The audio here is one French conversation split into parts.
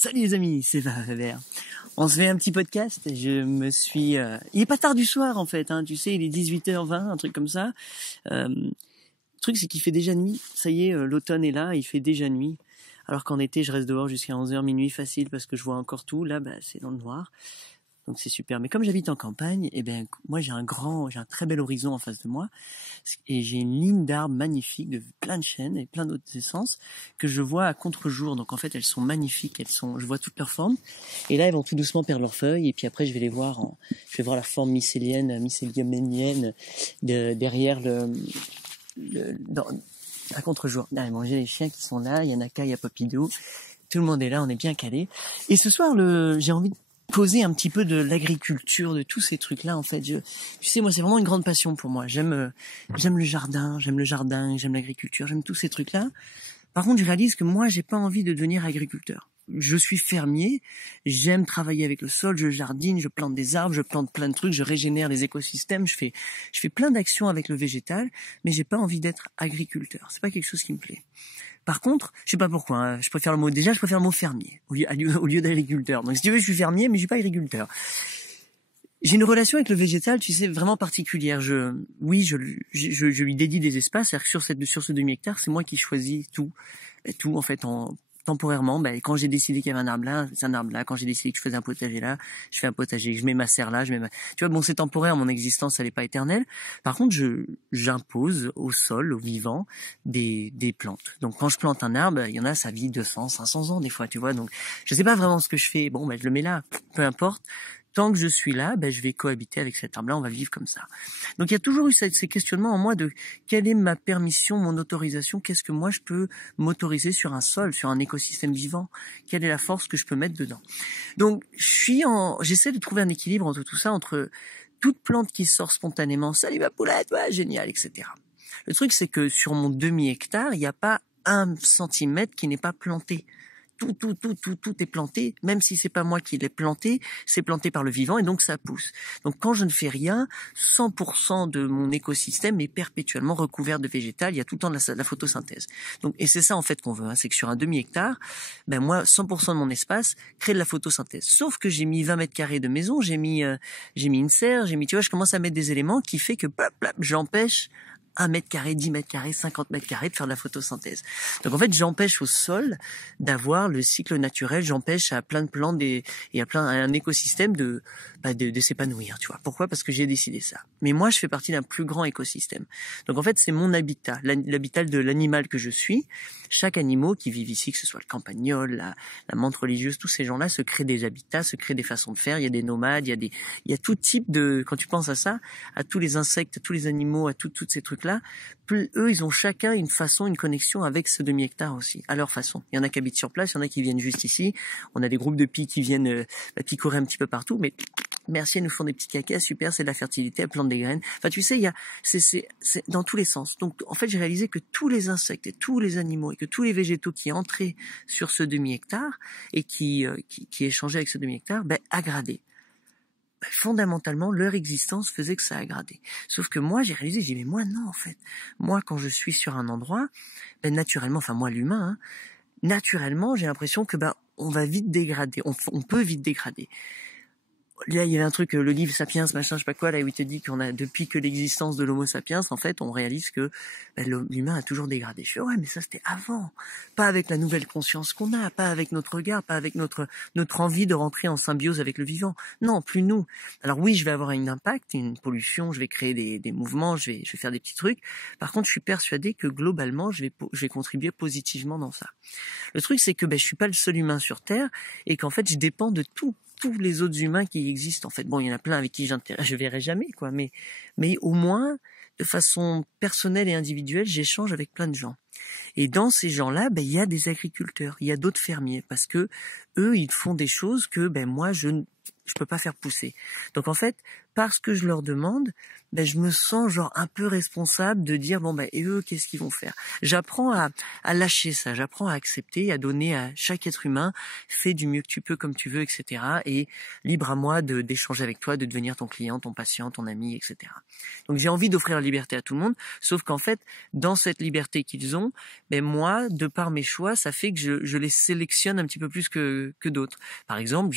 Salut les amis, c'est Faber. On se fait un petit podcast. Je me suis... Il est pas tard du soir en fait, hein, tu sais, il est 18h20, un truc comme ça. Le truc c'est qu'il fait déjà nuit. Ça y est, l'automne est là, il fait déjà nuit. Alors qu'en été, je reste dehors jusqu'à 11h, minuit facile parce que je vois encore tout. Là, c'est dans le noir. Donc c'est super. Mais comme j'habite en campagne, moi j'ai un très bel horizon en face de moi. Et j'ai une ligne d'arbres magnifiques de plein de chênes et plein d'autres essences que je vois à contre-jour. Donc en fait, elles sont magnifiques, je vois toutes leurs formes. Et là, elles vont tout doucement perdre leurs feuilles. Et puis après, je vais voir la forme mycélienne derrière à contre-jour. Bon, j'ai les chiens qui sont là. Il y en a Kai, il y a Popidou. Tout le monde est là, on est bien calés. Et ce soir, j'ai envie de causer un petit peu de l'agriculture, de tous ces trucs-là, en fait. Tu sais, moi, c'est vraiment une grande passion pour moi. J'aime le jardin, j'aime l'agriculture, j'aime tous ces trucs-là. Par contre, je réalise que moi, j'ai pas envie de devenir agriculteur. Je suis fermier, j'aime travailler avec le sol, je jardine, je plante des arbres, je plante plein de trucs, je régénère les écosystèmes, je fais plein d'actions avec le végétal, mais j'ai pas envie d'être agriculteur. C'est pas quelque chose qui me plaît. Par contre, je sais pas pourquoi, hein, je préfère le mot fermier au lieu d'agriculteur. Donc si tu veux, je suis fermier, mais je suis pas agriculteur. J'ai une relation avec le végétal, tu sais, vraiment particulière. Je lui dédie des espaces. C'est-à-dire que sur ce demi-hectare, c'est moi qui choisis tout en fait, temporairement. Quand j'ai décidé qu'il y avait un arbre là, c'est un arbre là. Quand j'ai décidé que je faisais un potager là, je fais un potager. Je mets ma serre là, tu vois, bon, c'est temporaire. Mon existence, elle est pas éternelle. Par contre, j'impose au sol, au vivant, des plantes. Donc, quand je plante un arbre, il y en a, ça vit 200, 500 ans des fois, tu vois. Donc, je sais pas vraiment ce que je fais. Bon, je le mets là, peu importe. Tant que je suis là, je vais cohabiter avec cet arbre-là, on va vivre comme ça. Donc il y a toujours eu ces questionnements en moi de quelle est ma permission, mon autorisation, qu'est-ce que moi je peux m'autoriser sur un sol, sur un écosystème vivant, quelle est la force que je peux mettre dedans. Donc j'essaie de trouver un équilibre entre tout ça, entre toute plante qui sort spontanément, salut ma poulette, ouais, génial, etc. Le truc c'est que sur mon demi-hectare, il n'y a pas 1 centimètre qui n'est pas planté. Tout est planté, même si c'est pas moi qui l'ai planté, c'est planté par le vivant et donc ça pousse. Donc quand je ne fais rien, 100% de mon écosystème est perpétuellement recouvert de végétal, il y a tout le temps de la photosynthèse. Donc, et c'est ça en fait qu'on veut, hein, c'est que sur un demi-hectare, moi, 100% de mon espace crée de la photosynthèse. Sauf que j'ai mis 20 mètres carrés de maison, j'ai mis une serre, tu vois, je commence à mettre des éléments qui fait que j'empêche 1 mètre carré, 10 mètres carrés, 50 mètres carrés de faire de la photosynthèse. Donc en fait, j'empêche au sol d'avoir le cycle naturel, j'empêche à plein de plantes et à un écosystème de s'épanouir, tu vois. Pourquoi? Parce que j'ai décidé ça. Mais moi, je fais partie d'un plus grand écosystème. Donc en fait, c'est mon habitat, l'habitat de l'animal que je suis. Chaque animal qui vit ici, que ce soit le campagnol, la menthe religieuse, tous ces gens-là se créent des habitats, se créent des façons de faire. Il y a des nomades, il y a tout type de, quand tu penses à ça, à tous les insectes, à tous les animaux, à tous ces trucs-là, eux, ils ont chacun une façon, une connexion avec ce demi-hectare aussi, à leur façon. Il y en a qui habitent sur place, il y en a qui viennent juste ici. On a des groupes de pies qui viennent picorer un petit peu partout, mais merci, elles nous font des petits cacas, super, c'est de la fertilité, elles plantent des graines. Enfin, tu sais, c'est dans tous les sens. Donc, en fait, j'ai réalisé que tous les insectes et tous les animaux et que tous les végétaux qui entraient sur ce demi-hectare et qui échangeaient avec ce demi-hectare, aggradaient. Fondamentalement, leur existence faisait que ça aggradait. Sauf que moi, j'ai réalisé, j'ai dit, mais moi, non, en fait. Moi, quand je suis sur un endroit, naturellement, enfin, moi, l'humain, hein, naturellement, j'ai l'impression que, on va vite dégrader. On peut vite dégrader. Là, il y avait un truc, le livre Sapiens, machin, je sais pas quoi, là, où il te dit qu'on a, depuis que l'existence de l'Homo sapiens, en fait, on réalise que l'humain a toujours dégradé. Je fais, ouais, mais ça, c'était avant. Pas avec la nouvelle conscience qu'on a, pas avec notre regard, pas avec notre envie de rentrer en symbiose avec le vivant. Non, plus nous. Alors oui, je vais avoir un impact, une pollution, je vais créer des mouvements, je vais faire des petits trucs. Par contre, je suis persuadé que globalement, je vais contribuer positivement dans ça. Le truc, c'est que, je suis pas le seul humain sur Terre et qu'en fait, je dépends de tous les autres humains qui existent, en fait. Bon, il y en a plein avec qui je verrai jamais, quoi, mais au moins, de façon personnelle et individuelle, j'échange avec plein de gens. Et dans ces gens-là, il y a des agriculteurs, il y a d'autres fermiers, parce que eux, ils font des choses que, moi, je peux pas faire pousser. Donc, en fait, parce que je leur demande, ben je me sens genre un peu responsable de dire bon ben et eux qu'est-ce qu'ils vont faire. J'apprends à lâcher ça, j'apprends à accepter, à donner à chaque être humain, fais du mieux que tu peux comme tu veux, etc. Et libre à moi d'échanger avec toi, de devenir ton client, ton patient, ton ami, etc. Donc j'ai envie d'offrir la liberté à tout le monde, sauf qu'en fait dans cette liberté qu'ils ont, ben moi de par mes choix, ça fait que je les sélectionne un petit peu plus que d'autres. Par exemple,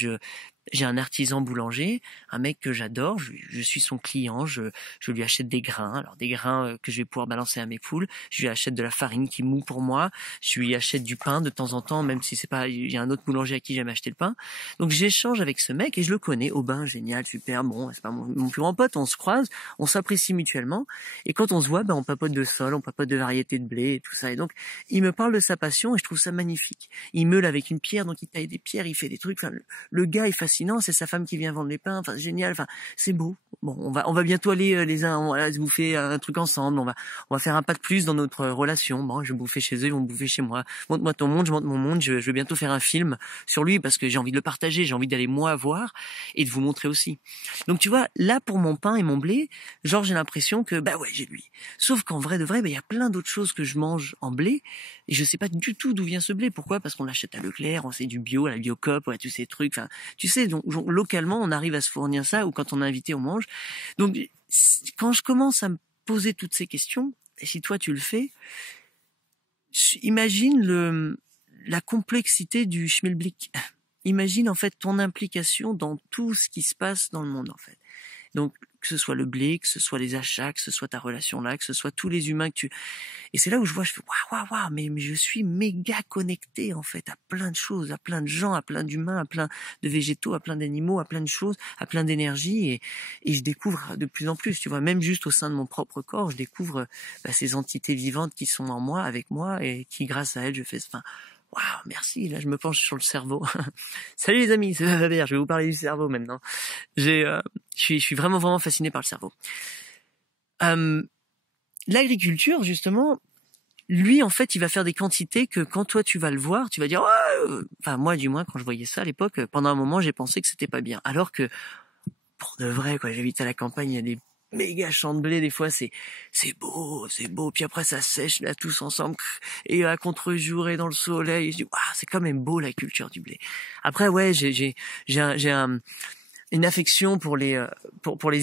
j'ai un artisan boulanger, un mec que j'adore, je suis son client, je lui achète des grains, alors des grains que je vais pouvoir balancer à mes poules, je lui achète de la farine qui moud pour moi, je lui achète du pain de temps en temps, même si c'est pas, il y a un autre boulanger à qui j'aime acheter le pain. Donc j'échange avec ce mec et je le connais, Aubin, génial, super, bon, c'est pas mon plus grand pote, on se croise, on s'apprécie mutuellement, et quand on se voit, ben on papote de sol, on papote de variétés de blé et tout ça, et donc il me parle de sa passion et je trouve ça magnifique. Il meule avec une pierre, donc il taille des pierres, il fait des trucs, enfin le gars est fascinant, c'est sa femme qui vient vendre les pains, enfin génial, enfin c'est beau. Bon, on va bientôt aller les uns, voilà, se bouffer un truc ensemble, on va faire un pas de plus dans notre relation. Bon, je vais bouffer chez eux, ils vont bouffer chez moi. Montre-moi ton monde, je montre mon monde, je vais bientôt faire un film sur lui parce que j'ai envie de le partager, j'ai envie d'aller moi voir et de vous montrer aussi. Donc tu vois, là pour mon pain et mon blé, genre j'ai l'impression que bah ouais, j'ai lui. Sauf qu'en vrai de vrai, bah il y a plein d'autres choses que je mange en blé et je sais pas du tout d'où vient ce blé. Pourquoi? Parce qu'on l'achète à Leclerc, on sait du bio, à la Biocoop, ouais, tous ces trucs. Enfin, tu sais, donc localement, on arrive à se fournir ça ou quand on est invité, on mange. Donc, quand je commence à me poser toutes ces questions, et si toi tu le fais, imagine la complexité du schmilblick. Imagine en fait ton implication dans tout ce qui se passe dans le monde en fait. Donc que ce soit le blé, que ce soit les achats, que ce soit ta relation là, que ce soit tous les humains que tu... Et c'est là où je vois, je fais waouh, mais je suis méga connecté en fait à plein de choses, à plein de gens, à plein d'humains, à plein de végétaux, à plein d'animaux, à plein de choses, à plein d'énergie et je découvre de plus en plus, tu vois, même juste au sein de mon propre corps, je découvre ces entités vivantes qui sont en moi, avec moi et qui grâce à elles je fais... Enfin, waouh, merci, là je me penche sur le cerveau. Salut les amis, c'est Babert, je vais vous parler du cerveau maintenant. Je suis vraiment fasciné par le cerveau. L'agriculture, justement, lui, en fait, il va faire des quantités que quand toi tu vas le voir, tu vas dire, enfin moi du moins quand je voyais ça à l'époque, pendant un moment j'ai pensé que c'était pas bien. Alors que pour de vrai, quoi, j'habite à la campagne, il y a des méga champs de blé, des fois c'est beau, puis après ça sèche là tous ensemble et à contre-jour et dans le soleil, je dis waouh, c'est quand même beau la culture du blé. Après ouais, j'ai une affection pour les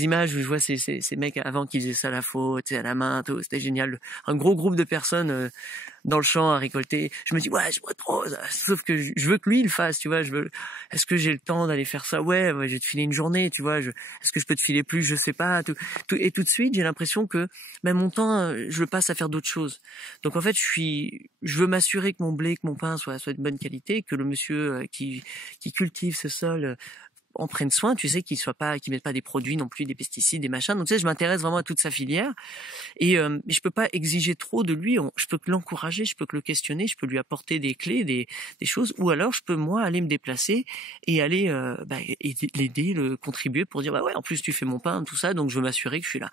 images où je vois ces mecs avant qui faisaient ça à la faute, à la main, tout, c'était génial. Un gros groupe de personnes dans le champ à récolter. Je me dis ouais, j'aimerais trop ça. Sauf que je veux que lui il le fasse, tu vois, est-ce que j'ai le temps d'aller faire ça? Ouais, je vais te filer une journée, tu vois, est-ce que je peux te filer plus? Je sais pas, et tout de suite, j'ai l'impression que mon temps je le passe à faire d'autres choses. Donc en fait, je veux m'assurer que mon blé, que mon pain soit de bonne qualité, que le monsieur qui cultive ce sol en prennent soin, tu sais, qu'ils mettent pas des produits non plus, des pesticides, des machins. Donc tu sais, je m'intéresse vraiment à toute sa filière et je peux pas exiger trop de lui. Je peux que l'encourager, je peux que le questionner, je peux lui apporter des clés, des choses, ou alors je peux moi aller me déplacer et aller l'aider, le contribuer pour dire bah ouais, en plus tu fais mon pain, tout ça, donc je veux m'assurer que je suis là.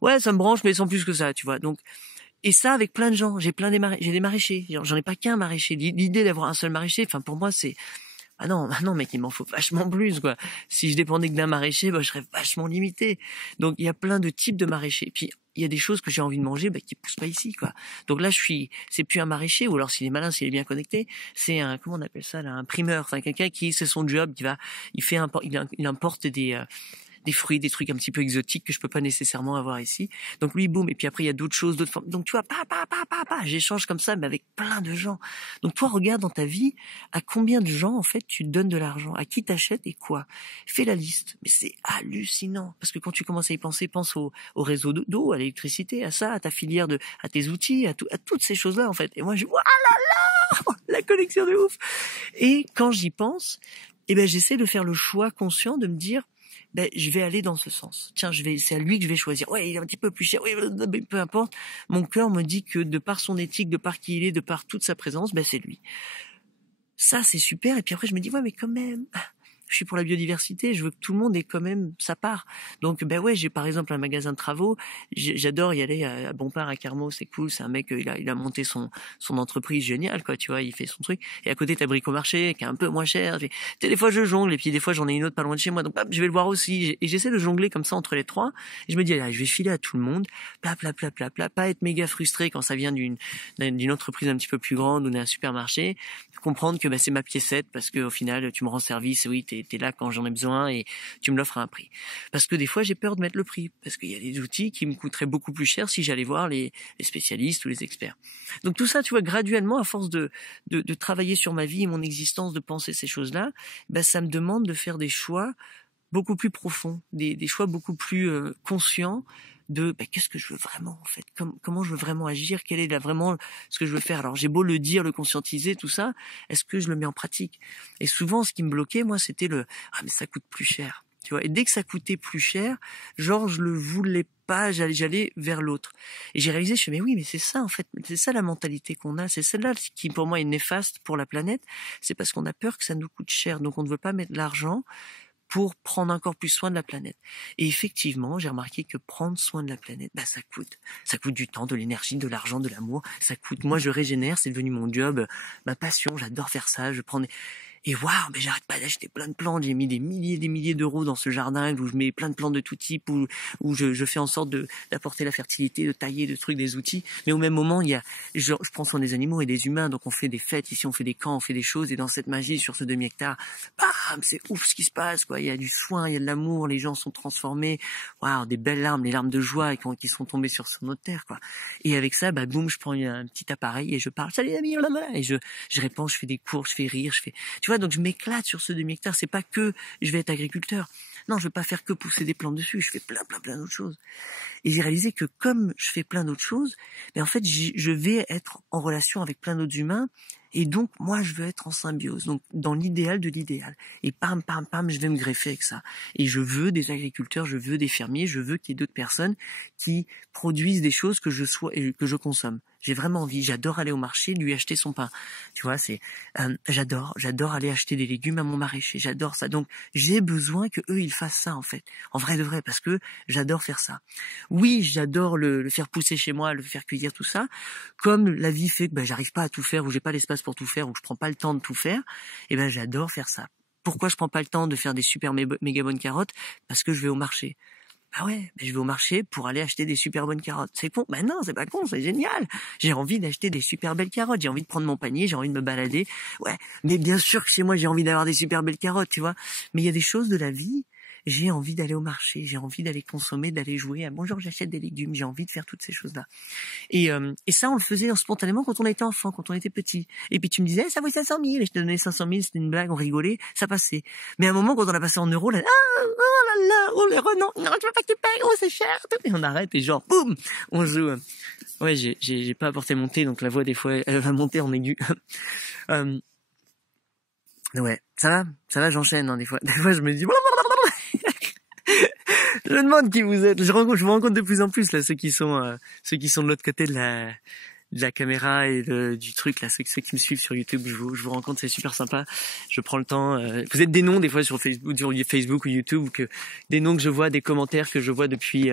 Ouais, ça me branche, mais sans plus que ça, tu vois. Donc et ça avec plein de gens. J'ai des maraîchers. J'en ai pas qu'un maraîcher. L'idée d'avoir un seul maraîcher, enfin pour moi c'est ah non, mec, il m'en faut vachement plus, quoi. Si je dépendais que d'un maraîcher, je serais vachement limité. Donc, il y a plein de types de maraîchers. Puis, il y a des choses que j'ai envie de manger, qui poussent pas ici, quoi. Donc là, c'est plus un maraîcher, ou alors s'il est malin, s'il est bien connecté, c'est comment on appelle ça, là, un primeur. Enfin, quelqu'un qui, c'est son job, il importe des fruits, des trucs un petit peu exotiques que je peux pas nécessairement avoir ici. Donc lui, boum, et puis après il y a d'autres choses, d'autres formes. Donc tu vois, j'échange comme ça, mais avec plein de gens. Donc toi, regarde dans ta vie à combien de gens en fait tu donnes de l'argent, à qui t'achètes et quoi. Fais la liste, mais c'est hallucinant parce que quand tu commences à y penser, pense au réseau d'eau, à l'électricité, à ça, à ta filière à tes outils, à toutes ces choses-là en fait. Et moi, la connexion de ouf. Et quand j'y pense, j'essaie de faire le choix conscient de me dire je vais aller dans ce sens. Tiens, c'est à lui que je vais choisir. Ouais, il est un petit peu plus cher. Oui, peu importe. Mon cœur me dit que de par son éthique, de par qui il est, de par toute sa présence, c'est lui. Ça, c'est super. Et puis après, je me dis, ouais, mais quand même, je suis pour la biodiversité, je veux que tout le monde ait quand même sa part. Donc ben ouais, j'ai par exemple un magasin de travaux, j'adore y aller à Bompard, à Carmaux, c'est cool, c'est un mec, il a monté son entreprise, génial quoi, tu vois, il fait son truc. Et à côté t'as Bricomarché qui est un peu moins cher. Des fois je jongle, et puis des fois j'en ai une autre pas loin de chez moi, donc hop, je vais le voir aussi. Et j'essaie de jongler comme ça entre les trois. Et je me dis, allez, je vais filer à tout le monde, pas être méga frustré quand ça vient d'une entreprise un petit peu plus grande ou d'un supermarché, comprendre que c'est ma piécette parce que au final tu me rends service, oui, t'es là quand j'en ai besoin et tu me l'offres à un prix. Parce que des fois j'ai peur de mettre le prix, parce qu'il y a des outils qui me coûteraient beaucoup plus cher si j'allais voir les spécialistes ou les experts. Donc tout ça, tu vois, graduellement, à force de travailler sur ma vie et mon existence, de penser ces choses-là, ça me demande de faire des choix beaucoup plus profonds, des choix beaucoup plus conscients de qu'est-ce que je veux vraiment en fait, comment je veux vraiment agir, quel est là vraiment ce que je veux faire. Alors j'ai beau le dire, le conscientiser, tout ça, est-ce que je le mets en pratique? Et souvent ce qui me bloquait moi, c'était le mais ça coûte plus cher, tu vois. Et dès que ça coûtait plus cher, genre je le voulais pas, j'allais vers l'autre. Et j'ai réalisé, je fais mais oui, mais c'est ça en fait, c'est ça la mentalité qu'on a, c'est celle-là qui pour moi est néfaste pour la planète, c'est parce qu'on a peur que ça nous coûte cher, donc on ne veut pas mettre de l'argent pour prendre encore plus soin de la planète. Et effectivement, j'ai remarqué que prendre soin de la planète, ça coûte. Ça coûte du temps, de l'énergie, de l'argent, de l'amour. Ça coûte. Moi, je régénère, c'est devenu mon job, ma passion. J'adore faire ça. Je prends Et waouh, mais j'arrête pas d'acheter plein de plantes. J'ai mis des milliers d'euros dans ce jardin où je mets plein de plantes de tout type, où je fais en sorte d'apporter la fertilité, de tailler des trucs, des outils. Mais au même moment, je prends soin des animaux et des humains. Donc on fait des fêtes ici, on fait des camps, on fait des choses. Et dans cette magie, sur ce demi-hectare, bam, c'est ouf ce qui se passe, quoi. Il y a du soin, il y a de l'amour, les gens sont transformés. Waouh, des belles larmes, les larmes de joie qui sont tombées sur notre terre, quoi. Et avec ça, boum, je prends un petit appareil et je parle, salut amis, et je réponds, je fais des cours, je fais rire, tu vois, donc je m'éclate sur ce demi-hectare. C'est pas que je vais être agriculteur. Non, je veux pas faire que pousser des plantes dessus. Je fais plein d'autres choses. Et j'ai réalisé que comme je fais plein d'autres choses, en fait, je vais être en relation avec plein d'autres humains. Et donc, moi, je veux être en symbiose. Donc, dans l'idéal de l'idéal. Et pam, je vais me greffer avec ça. Et je veux des agriculteurs, je veux des fermiers, je veux qu'il y ait d'autres personnes qui produisent des choses que je consomme. J'ai vraiment envie. J'adore aller au marché, lui acheter son pain. Tu vois, j'adore aller acheter des légumes à mon maraîcher. J'adore ça. Donc, j'ai besoin que eux, ils fassent ça, en fait. En vrai de vrai, parce que j'adore faire ça. Oui, j'adore le faire pousser chez moi, le faire cueillir, tout ça. Comme la vie fait que j'arrive pas à tout faire, ou j'ai pas l'espace pour tout faire, ou je prends pas le temps de tout faire, j'adore faire ça. Pourquoi je prends pas le temps de faire des super méga bonnes carottes? Parce que je vais au marché. Je vais au marché pour aller acheter des super bonnes carottes. C'est con? Non, c'est pas con, c'est génial. J'ai envie d'acheter des super belles carottes, j'ai envie de prendre mon panier, j'ai envie de me balader. Ouais, mais bien sûr que chez moi, j'ai envie d'avoir des super belles carottes, tu vois. Mais il y a des choses de la vie, j'ai envie d'aller au marché, j'ai envie d'aller consommer, d'aller jouer. Bonjour, j'achète des légumes, j'ai envie de faire toutes ces choses-là. Et ça, on le faisait spontanément quand on était enfant, quand on était petit. Et puis tu me disais, ça vaut 500 000. Et je te donnais 500 000, c'était une blague, on rigolait, ça passait. Mais à un moment, quand on a passé en euros, là, oh là là, oh les non, tu veux pas que tu payes, oh c'est cher. Et on arrête et genre, boum, on joue. Ouais, j'ai pas apporté mon thé, donc la voix des fois, elle va monter en aigu. Ouais, ça va, j'enchaîne, des fois. Des fois, je me dis, je me demande qui vous êtes. Je me rends compte de plus en plus là ceux qui sont de l'autre côté de la caméra et du truc là, ceux qui me suivent sur YouTube. Je vous rends compte, c'est super sympa. Je prends le temps. Vous êtes des noms des fois sur Facebook ou YouTube, des noms que je vois, des commentaires que je vois depuis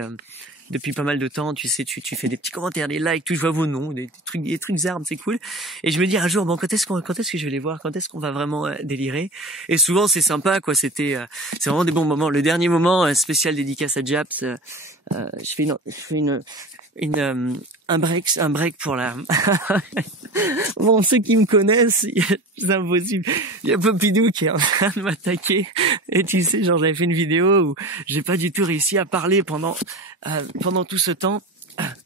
pas mal de temps. Tu sais, tu fais des petits commentaires, des likes, je vois vos noms, des trucs armes, c'est cool. Et je me dis un jour, quand est-ce que je vais les voir, quand est-ce qu'on va vraiment délirer. Et souvent c'est sympa, quoi. C'est vraiment des bons moments. Le dernier moment spécial dédicace à Japs, je fais un break pour la bon, ceux qui me connaissent, c'est impossible, il y a Popidou qui est en train de m'attaquer, et tu sais, genre j'avais fait une vidéo où j'ai pas du tout réussi à parler pendant tout ce temps.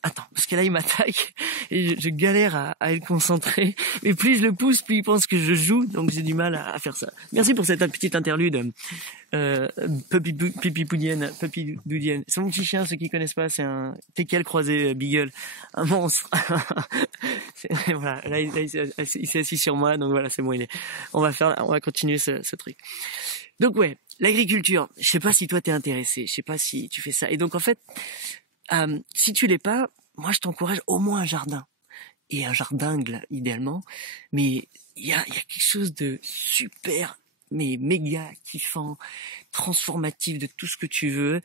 Attends, parce que là il m'attaque et je galère à être concentré, mais plus je le pousse, plus il pense que je joue, donc j'ai du mal à faire ça. Merci pour cette petite interlude. Puppy Doudienne. C'est mon petit chien, ceux qui connaissent pas, c'est un teckel croisé beagle, un monstre. Voilà, là il s'est assis sur moi, donc voilà, c'est bon, on va continuer ce truc. Donc ouais, l'agriculture, je sais pas si toi t'es intéressé, je sais pas si tu fais ça. Et donc en fait, si tu l'es pas, moi je t'encourage au moins un jardin. Et un jardingle, idéalement. Mais il y a quelque chose de super mais méga kiffant, transformatif de tout ce que tu veux,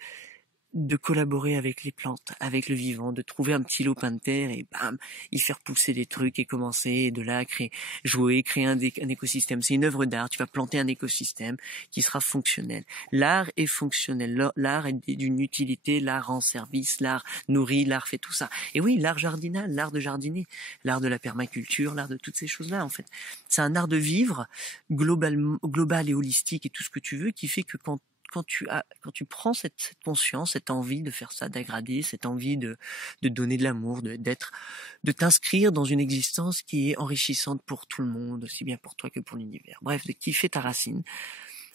de collaborer avec les plantes, avec le vivant, de trouver un petit lopin de terre et bam, y faire pousser des trucs et commencer et de là créer, jouer, créer un écosystème. C'est une œuvre d'art. Tu vas planter un écosystème qui sera fonctionnel. L'art est fonctionnel. L'art est d'une utilité. L'art rend service. L'art nourrit. L'art fait tout ça. Et oui, l'art jardinal, l'art de jardiner, l'art de la permaculture, l'art de toutes ces choses-là. En fait, c'est un art de vivre global et holistique et tout ce que tu veux, qui fait que quand tu prends cette conscience, cette envie de faire ça, d'aggrader, cette envie de donner de l'amour, de t'inscrire dans une existence qui est enrichissante pour tout le monde, aussi bien pour toi que pour l'univers. Bref, de kiffer ta racine,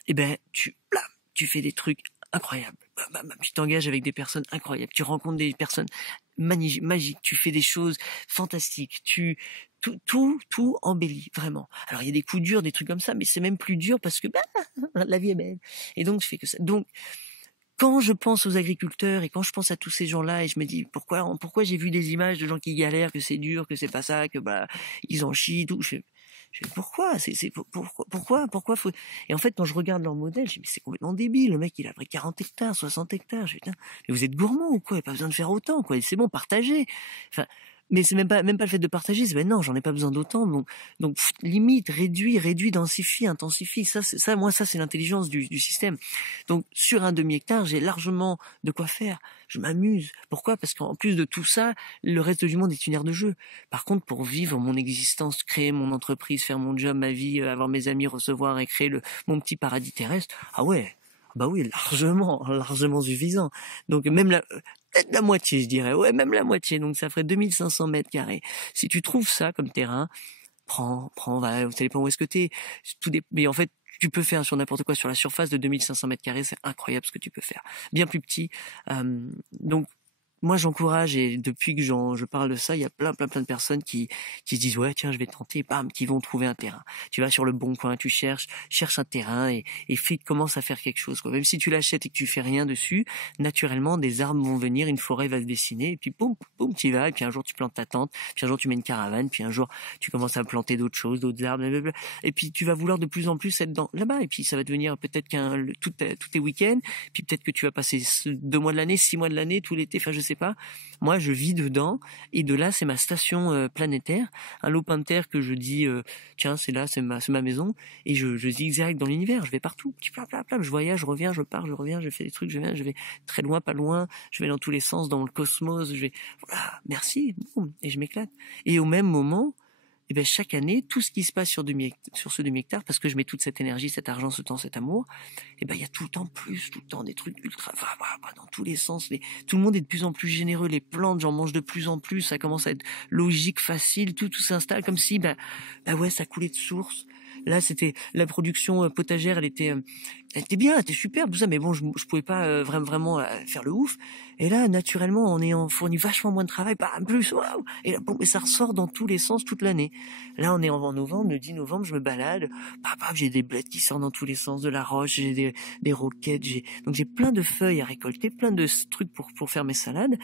eh ben, tu fais des trucs incroyables. Tu t'engages avec des personnes incroyables. Tu rencontres des personnes magiques. Tu fais des choses fantastiques. Tout embellit, vraiment. Alors, il y a des coups durs, des trucs comme ça, mais c'est même plus dur parce que, la vie est belle. Et donc, je fais que ça. Donc, quand je pense aux agriculteurs et quand je pense à tous ces gens-là et je me dis pourquoi j'ai vu des images de gens qui galèrent, que c'est dur, que c'est pas ça, que ils en chient, tout. Pourquoi pourquoi faut... Et en fait, quand je regarde leur modèle, je me dis, mais c'est complètement débile. Le mec, il a pris 40 hectares, 60 hectares. Je dis, putain, mais vous êtes gourmand ou quoi? Il n'y a pas besoin de faire autant, quoi. C'est bon, partagez. Enfin, mais c'est même pas le fait de partager. C'est, non, j'en ai pas besoin d'autant. Donc, limite, réduit, densifie, intensifie. Ça, c'est l'intelligence du système. Donc, sur un demi-hectare, j'ai largement de quoi faire. Je m'amuse. Pourquoi? Parce qu'en plus de tout ça, le reste du monde est une aire de jeu. Par contre, pour vivre mon existence, créer mon entreprise, faire mon job, ma vie, avoir mes amis, recevoir et créer mon petit paradis terrestre, ah ouais, bah oui, largement suffisant. Donc même peut-être la moitié, je dirais. Ouais, même la moitié. Donc ça ferait 2500 mètres carrés. Si tu trouves ça comme terrain, prends, ça dépend où est-ce que t'es. Mais en fait, tu peux faire sur n'importe quoi, sur la surface de 2500 mètres carrés, c'est incroyable ce que tu peux faire. Bien plus petit. Donc, moi, j'encourage, et depuis que je parle de ça, il y a plein de personnes qui se disent, ouais, tiens, je vais tenter, bam, qui vont trouver un terrain. Tu vas sur le bon coin, tu cherches un terrain et commence à faire quelque chose, quoi. Même si tu l'achètes et que tu fais rien dessus, naturellement, des arbres vont venir, une forêt va se dessiner, et puis boum, tu y vas, et puis un jour tu plantes ta tente, puis un jour tu mets une caravane, puis un jour tu commences à planter d'autres choses, d'autres arbres, blablabla. Et puis tu vas vouloir de plus en plus être là-bas, et puis ça va devenir peut-être tous tes week-ends, puis peut-être que tu vas passer 2 mois de l'année, 6 mois de l'année, tout l'été, enfin je sais pas. Moi, je vis dedans et de là, c'est ma station planétaire, un lopin de terre que je dis tiens, c'est là, c'est ma maison et je zigzague dans l'univers, je vais partout, petit je voyage, je reviens, je pars, je reviens, je fais des trucs, je vais très loin, pas loin, je vais dans tous les sens dans le cosmos, voilà, merci, boum, et je m'éclate. Et au même moment, et ben chaque année, tout ce qui se passe sur ce demi-hectare, parce que je mets toute cette énergie, cet argent, ce temps, cet amour, et ben il y a tout le temps des trucs ultra, dans tous les sens. Tout le monde est de plus en plus généreux, les plantes, j'en mange de plus en plus, ça commence à être logique, facile, tout s'installe comme si, ouais, ça coulait de source. Là, c'était la production potagère, elle était bien, elle était superbe, tout ça, mais bon, je pouvais pas vraiment faire le ouf. Et là, naturellement, en ayant fourni vachement moins de travail, plus, waouh, et là, et ça ressort dans tous les sens toute l'année. Là, on est en novembre, le 10 novembre, je me balade, j'ai des bleds qui sortent dans tous les sens, de la roche, j'ai des roquettes, donc j'ai plein de feuilles à récolter, plein de trucs pour faire mes salades.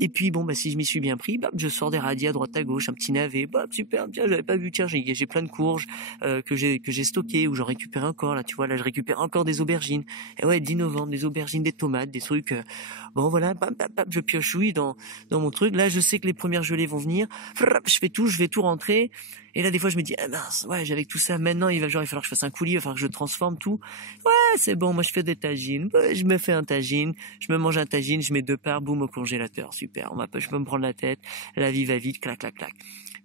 Et puis bon, si je m'y suis bien pris, je sors des radis à droite à gauche, un petit navet, super, tiens, j'avais pas vu, tiens, j'ai plein de courges que j'ai stocké ou j'en récupère encore, là tu vois, là je récupère encore des aubergines. Et ouais, 10 novembre, des aubergines, des tomates, des trucs bon voilà, je piochouille dans mon truc. Là, je sais que les premières gelées vont venir. Je vais tout rentrer. Et là, des fois, je me dis, ah mince, ouais, avec tout ça, maintenant, il va falloir que je fasse un coulis, il va falloir que je transforme tout. Ouais, c'est bon, moi, je fais des tagines. Ouais, je me fais un tagine, je me mange un tagine, je mets 2 parts, boum, au congélateur. Super, je peux me prendre la tête, la vie va vite, clac.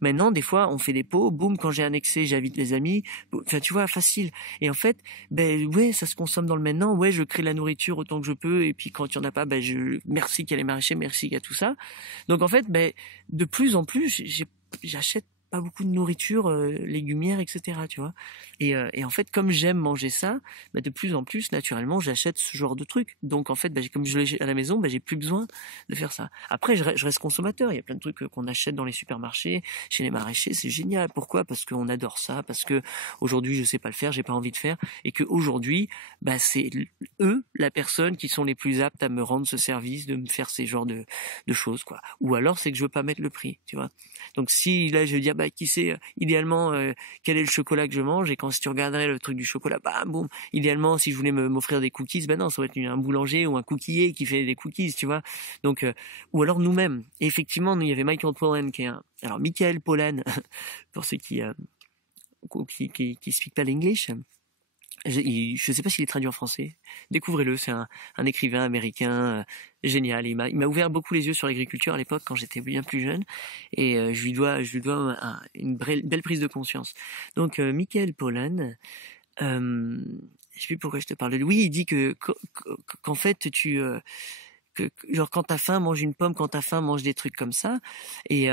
Maintenant, des fois, on fait des pots, boum, quand j'ai un excès, j'invite les amis. Enfin, tu vois, facile. Et en fait, ouais, ça se consomme dans le maintenant. Ouais, je crée la nourriture autant que je peux. Et puis, quand il y en a pas, merci qu'il y a les maraîchers, merci qu'il y a tout ça. Donc, en fait, de plus en plus, j'achète pas beaucoup de nourriture légumière, etc., tu vois. Et en fait, comme j'aime manger ça, de plus en plus naturellement j'achète ce genre de trucs. Donc en fait, comme je l'ai à la maison, j'ai plus besoin de faire ça. Après, je reste consommateur. Il y a plein de trucs qu'on achète dans les supermarchés, chez les maraîchers, c'est génial. Pourquoi? Parce qu'on adore ça, parce que aujourd'hui je sais pas le faire, j'ai pas envie de faire, et que aujourd'hui, c'est eux, la personne qui sont les plus aptes à me rendre ce service, de me faire ces genres de choses, quoi. Ou alors c'est que je veux pas mettre le prix, tu vois. Donc si là je veux dire bah qui sait idéalement quel est le chocolat que je mange, et quand si tu regarderais le truc du chocolat, bah boum, idéalement si je voulais m'offrir des cookies, bah non, ça va être un boulanger ou un cookier qui fait des cookies, tu vois. Donc ou alors nous-mêmes. Et effectivement, il y avait Michael Pollan alors Michael Pollan pour ceux qui speak pas l'English. Je sais pas s'il est traduit en français. Découvrez-le, c'est un écrivain américain génial. Il m'a ouvert beaucoup les yeux sur l'agriculture à l'époque quand j'étais bien plus jeune, et je lui dois une belle prise de conscience. Donc Michael Pollan, je sais plus pourquoi je te parle de lui. Il dit qu'en fait genre quand t'as faim, mange une pomme, quand t'as faim, mange des trucs comme ça, et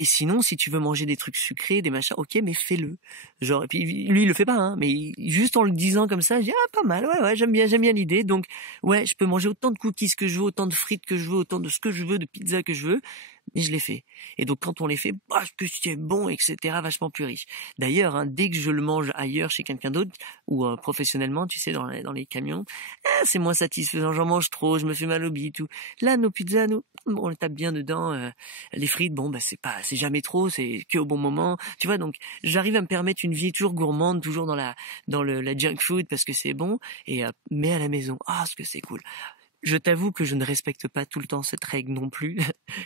sinon si tu veux manger des trucs sucrés, des machins, ok, mais fais-le. Genre, et puis lui il le fait pas, hein, mais juste en le disant comme ça, je dis pas mal, ouais, j'aime bien l'idée. Donc ouais, je peux manger autant de cookies que je veux, autant de frites que je veux, autant de ce que je veux, de pizza que je veux, mais je les fais. Et donc quand on les fait, que c'est bon, etc., vachement plus riche. D'ailleurs, hein, dès que je le mange ailleurs chez quelqu'un d'autre ou professionnellement, tu sais, dans les camions, c'est moins satisfaisant, j'en mange trop, je me fais mal au bide, tout. Là, nos pizzas, on les tape bien dedans. Les frites, bon, bah c'est jamais trop, c'est que au bon moment, tu vois. Donc j'arrive à me permettre une vie toujours gourmande, toujours dans la junk food parce que c'est bon, et mais à la maison, ce que c'est cool. Je t'avoue que je ne respecte pas tout le temps cette règle non plus.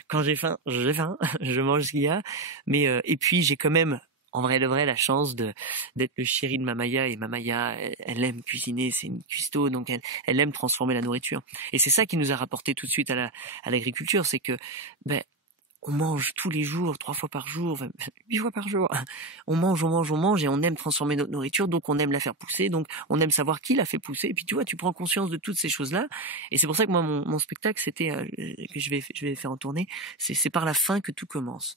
Quand j'ai faim, je mange ce qu'il y a. Mais et puis j'ai quand même, en vrai de vrai, la chance d'être le chéri de Mamaya, et Mamaya, elle aime cuisiner, c'est une cuistot, donc elle aime transformer la nourriture. Et c'est ça qui nous a rapporté tout de suite à l'agriculture, c'est que on mange tous les jours, 3 fois par jour, 8 fois par jour. On mange, et on aime transformer notre nourriture, donc on aime la faire pousser, donc on aime savoir qui l'a fait pousser. Et puis tu vois, tu prends conscience de toutes ces choses-là. Et c'est pour ça que moi, mon spectacle, c'était que je vais faire en tournée, c'est par la fin que tout commence.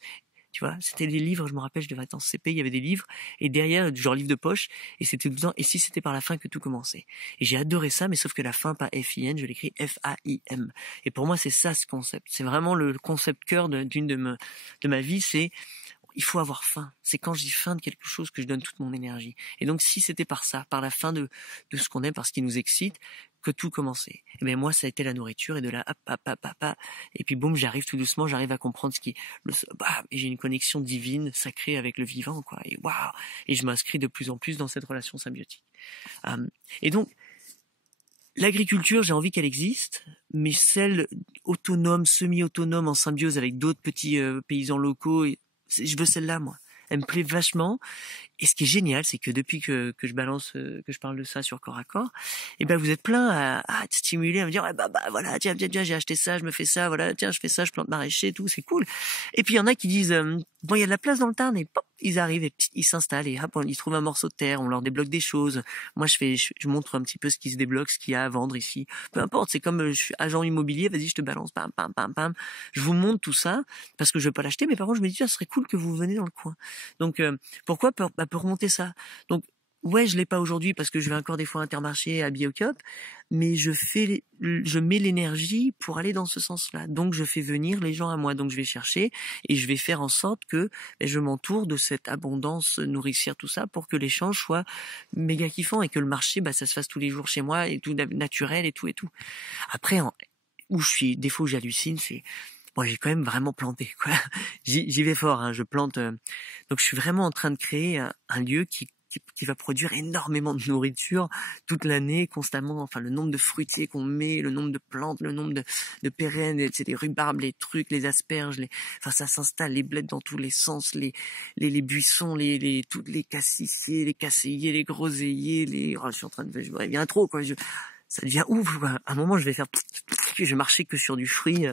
Tu vois, c'était des livres, je me rappelle, je devais être en CP, il y avait des livres, et derrière, genre livre de poche, et c'était tout le temps, et si c'était par la fin que tout commençait. Et j'ai adoré ça, mais sauf que la fin, pas F-I-N, je l'écris F-A-I-M. Et pour moi, c'est ça, ce concept. C'est vraiment le concept cœur de ma vie, c'est, il faut avoir faim. C'est quand j'ai faim de quelque chose que je donne toute mon énergie. Et donc, si c'était par ça, par la fin de ce qu'on aime, par ce qui nous excite, que tout commençait. Et bien moi, ça a été la nourriture, et de là, hop, et puis boum, j'arrive tout doucement, j'arrive à comprendre et j'ai une connexion divine, sacrée avec le vivant, quoi. Et waouh, et je m'inscris de plus en plus dans cette relation symbiotique. Et donc, l'agriculture, j'ai envie qu'elle existe, mais celle autonome, semi-autonome, en symbiose avec d'autres petits paysans locaux, je veux celle-là, moi. Elle me plaît vachement. Et ce qui est génial, c'est que depuis que je balance, que je parle de ça sur Corps à Corps, et ben vous êtes plein à être stimulé, à me dire voilà, tiens, j'ai acheté ça, je me fais ça, voilà, tiens, je fais ça, je plante maraîcher, tout, c'est cool. Et puis il y en a qui disent bon, il y a de la place dans le Tarn, et pop, ils arrivent et ils s'installent, et hop, ils trouvent un morceau de terre, on leur débloque des choses. Moi je montre un petit peu ce qui se débloque, ce qu'il y a à vendre ici. Peu importe, c'est comme je suis agent immobilier, vas-y, je te balance, pam. Je vous montre tout ça parce que je veux pas l'acheter, mais par contre je me dis ça serait cool que vous venez dans le coin. Donc pourquoi pour remonter ça. Donc ouais, je l'ai pas aujourd'hui parce que je vais encore des fois à Intermarché, à Biocop, mais je mets l'énergie pour aller dans ce sens-là. Donc je fais venir les gens à moi, donc je vais chercher et je vais faire en sorte que je m'entoure de cette abondance nourricière, tout ça, pour que l'échange soit méga kiffant et que le marché, ça se fasse tous les jours chez moi et tout naturel et tout et tout. Après, des fois où j'hallucine, c'est moi, j'ai quand même vraiment planté, quoi. J'y vais fort, hein, je plante. Donc, je suis vraiment en train de créer un lieu qui va produire énormément de nourriture toute l'année, constamment. Enfin, le nombre de fruitiers qu'on met, le nombre de plantes, le nombre de pérennes, c'est des rhubarbes, les trucs, les asperges, enfin, ça s'installe, les bleds dans tous les sens, les buissons, toutes les cassissiers, les casseilliers, les groseilliers, je suis en train de, il y a un trop, quoi. Ça devient ouf, quoi. À un moment, je vais marcher que sur du fruit.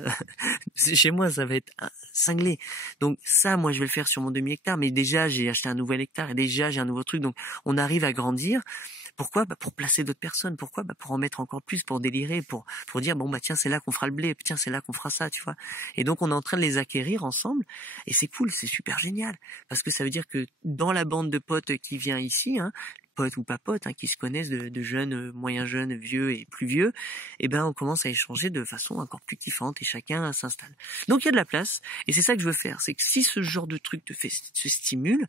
Chez moi, ça va être cinglé. Donc ça, moi, je vais le faire sur mon demi-hectare. Mais déjà, j'ai acheté un nouvel hectare et déjà, j'ai un nouveau truc. Donc, on arrive à grandir. Pourquoi ? Pour placer d'autres personnes. Pourquoi ? Pour en mettre encore plus, pour délirer, pour dire, tiens, c'est là qu'on fera le blé. Tiens, c'est là qu'on fera ça, tu vois. Et donc, on est en train de les acquérir ensemble. Et c'est cool, c'est super génial. Parce que ça veut dire que dans la bande de potes qui vient ici, potes ou pas potes, hein, qui se connaissent, de jeunes, moyens jeunes, vieux et plus vieux, et ben on commence à échanger de façon encore plus kiffante et chacun s'installe. Donc il y a de la place, et c'est ça que je veux faire, c'est que si ce genre de truc te stimule,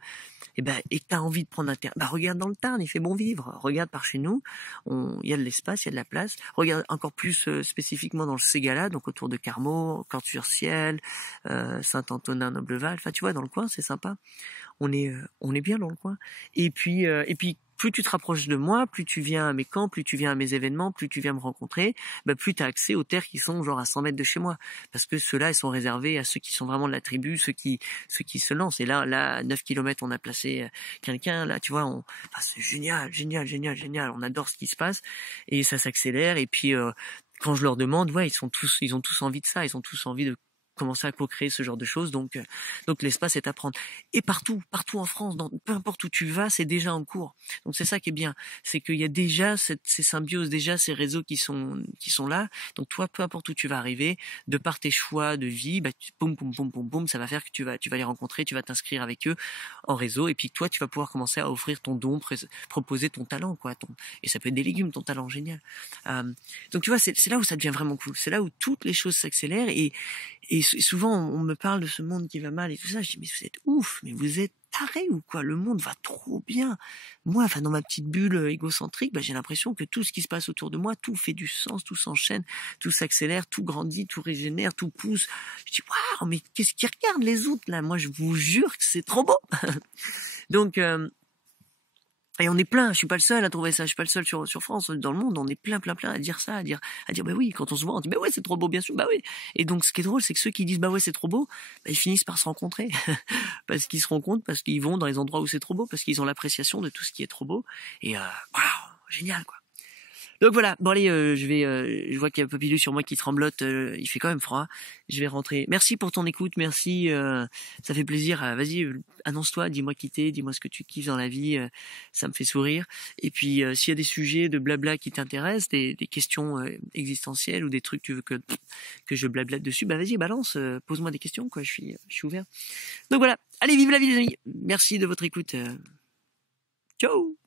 et que t'as envie de prendre un terrain, regarde dans le Tarn, il fait bon vivre. Regarde par chez nous, il y a de l'espace, il y a de la place. Regarde encore plus spécifiquement dans le Ségala, donc autour de Carmaux, Corte-sur-Ciel, Saint-Antonin, Nobleval. Enfin, tu vois, dans le coin, c'est sympa. On est bien dans le coin. Et puis plus tu te rapproches de moi, plus tu viens à mes camps, plus tu viens à mes événements, plus tu viens me rencontrer, plus tu as accès aux terres qui sont genre à 100 mètres de chez moi. Parce que ceux-là, ils sont réservés à ceux qui sont vraiment de la tribu, ceux qui se lancent. Et là, à 9 kilomètres, on a placé quelqu'un, là, tu vois, c'est génial. On adore ce qui se passe. Et ça s'accélère. Et puis, quand je leur demande, ouais, ils ont tous envie de ça. Ils ont tous envie de commencer à co-créer ce genre de choses, donc l'espace est à prendre. Et partout en France, peu importe où tu vas, c'est déjà en cours. Donc c'est ça qui est bien, c'est qu'il y a déjà ces symbioses, déjà ces réseaux qui sont là. Donc toi, peu importe où tu vas arriver, de par tes choix de vie, boum, ça va faire que tu vas les rencontrer, tu vas t'inscrire avec eux en réseau, et puis toi, tu vas pouvoir commencer à offrir ton don, proposer ton talent, quoi. Et ça peut être des légumes, ton talent, génial. Donc tu vois, c'est là où ça devient vraiment cool. C'est là où toutes les choses s'accélèrent et souvent, on me parle de ce monde qui va mal et tout ça. Je dis, mais vous êtes ouf, mais vous êtes tarés ou quoi? Le monde va trop bien. Moi, dans ma petite bulle égocentrique, j'ai l'impression que tout ce qui se passe autour de moi, tout fait du sens, tout s'enchaîne, tout s'accélère, tout grandit, tout régénère, tout pousse. Je dis, waouh, mais qu'est-ce qu'ils regardent les autres là? Moi, je vous jure que c'est trop beau. Donc, et on est plein, je suis pas le seul à trouver ça, je suis pas le seul sur France, dans le monde, on est plein à dire ça, à dire oui, quand on se voit, on dit ouais, c'est trop beau, bien sûr, oui. Et donc ce qui est drôle, c'est que ceux qui disent ouais, c'est trop beau, ils finissent par se rencontrer parce qu'ils se rencontrent, parce qu'ils vont dans les endroits où c'est trop beau, parce qu'ils ont l'appréciation de tout ce qui est trop beau et waouh, génial quoi. Donc voilà, bon allez, je vois qu'il y a Papillou sur moi qui tremblote, il fait quand même froid, je vais rentrer. Merci pour ton écoute, merci, ça fait plaisir, vas-y, annonce-toi, dis-moi qui t'es, dis-moi ce que tu kiffes dans la vie, ça me fait sourire. Et puis s'il y a des sujets de blabla qui t'intéressent, des questions existentielles ou des trucs que tu veux que je blablate dessus, vas-y, balance, pose-moi des questions, quoi, je suis ouvert. Donc voilà, allez, vive la vie les amis, merci de votre écoute, ciao.